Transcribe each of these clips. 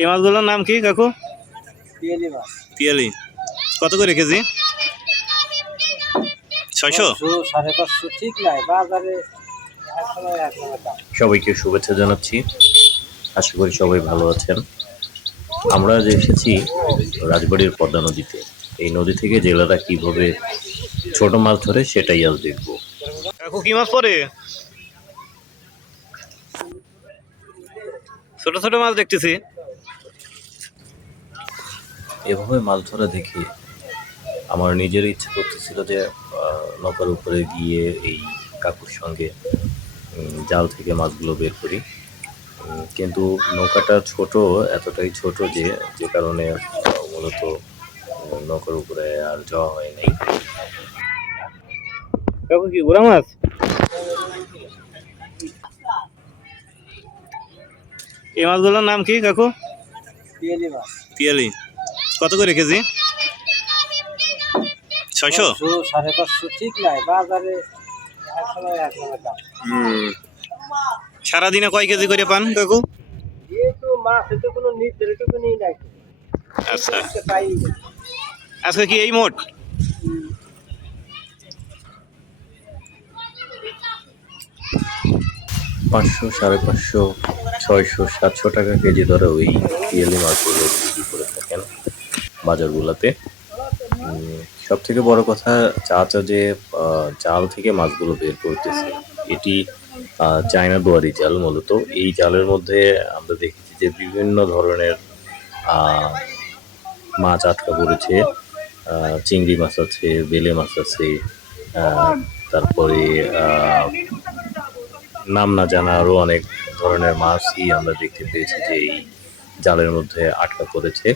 এই মাছগুলোর নাম কি কাকু? পিয়ালি মাছ। পিয়ালি কত করে কেজি? 600 550 ঠিক নাই বাজারে। সবাইকে শুভেচ্ছা জানাচ্ছি। আশা করি সবাই ভালো আছেন। আমরা যে এসেছি রাজবাড়ির পদ্মা নদীতে। এই নদী থেকে জেলেরা কিভাবে ছোট মাছ ধরে সেটাই আজ দেখবো। কাকু কি মাছ পড়ে? ছোট ছোট মাছ দেখতেছি। এভাবে মাছ ধরা দেখে আমার নিজের ইচ্ছা করতেছিল যে নৌকার উপরে গিয়ে এই কাকুর সঙ্গে জাল থেকে মাছগুলো বের করি, কিন্তু নৌকাটা ছোট, এতটাই ছোট যে কারণে মূলত নৌকার উপরে আর যাওয়া হয় নাই। কাকু কি গুড়া মাছ? এই মাছগুলোর নাম কি কাকু? পিয়ালি মাছ। পিয়ালি কত করে কেজি? 600 550 ঠিক নাই বাজারে। সারাদিনে কয় কেজি করে পান কাকু? মাছ তো কোনো নির্ধারিত নাই। আচ্ছা, আজকে কি এই মোট? পাঁচশো, 550, 600, 700 টাকা কেজি ধরে ওই পিয়ালি মাছগুলো বিক্রি করে থাকেন বাজারগুলোতে। সব থেকে বড় কথা চাচা যে জাল থেকে মাছগুলো বের করতেছে, এটি চায়না দুয়ারি জাল। মূলত এই জালের মধ্যে আমরা দেখেছি যে বিভিন্ন ধরনের মাছ আটকা পড়েছে। চিংড়ি মাছ আছে, বেলে মাছ আছে, তারপরে নাম না জানা আরও অনেক ধরনের মাছই আমরা দেখতে পেয়েছি যে এই জালের মধ্যে আটকা পড়েছে।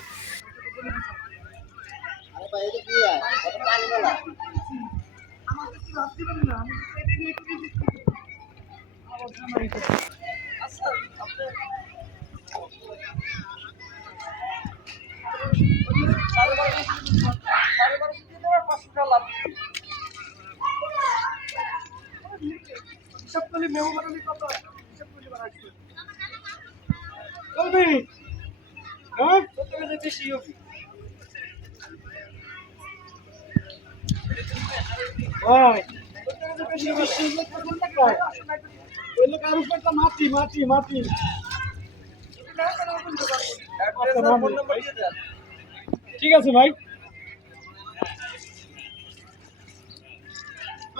ঠিক আছে ভাই।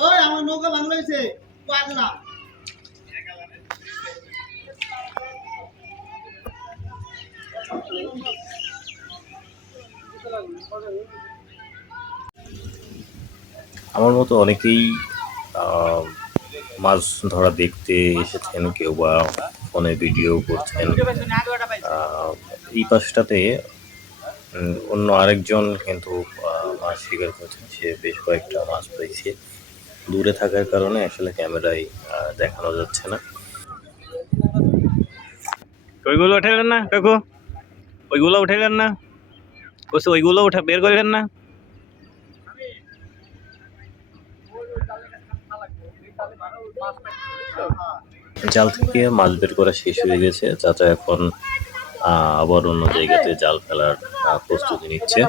ওই আমার নৌকা ভাঙলো হয়েছে না। আমার মতো অনেকেই মাছ ধরা দেখতে এসেছেন, কেউ বা ফোনে ভিডিও করছেন। এই পাশটাতে অন্য আরেকজন কিন্তু মাছ শিকার করছেন, সে বেশ কয়েকটা মাছ পেয়েছে। দূরে থাকার কারণে আসলে ক্যামেরায় দেখানো যাচ্ছে না। ওইগুলো উঠাইলেন না কাকু? ওইগুলো উঠাইলেন না? বলছি ওইগুলো উঠা বের করলেন না? জাল থেকে মাছ বের করা শেষ হয়ে গেছে। চাচা এখন আবার অন্য জায়গাতে জাল ফেলার প্রস্তুতি নিচ্ছে।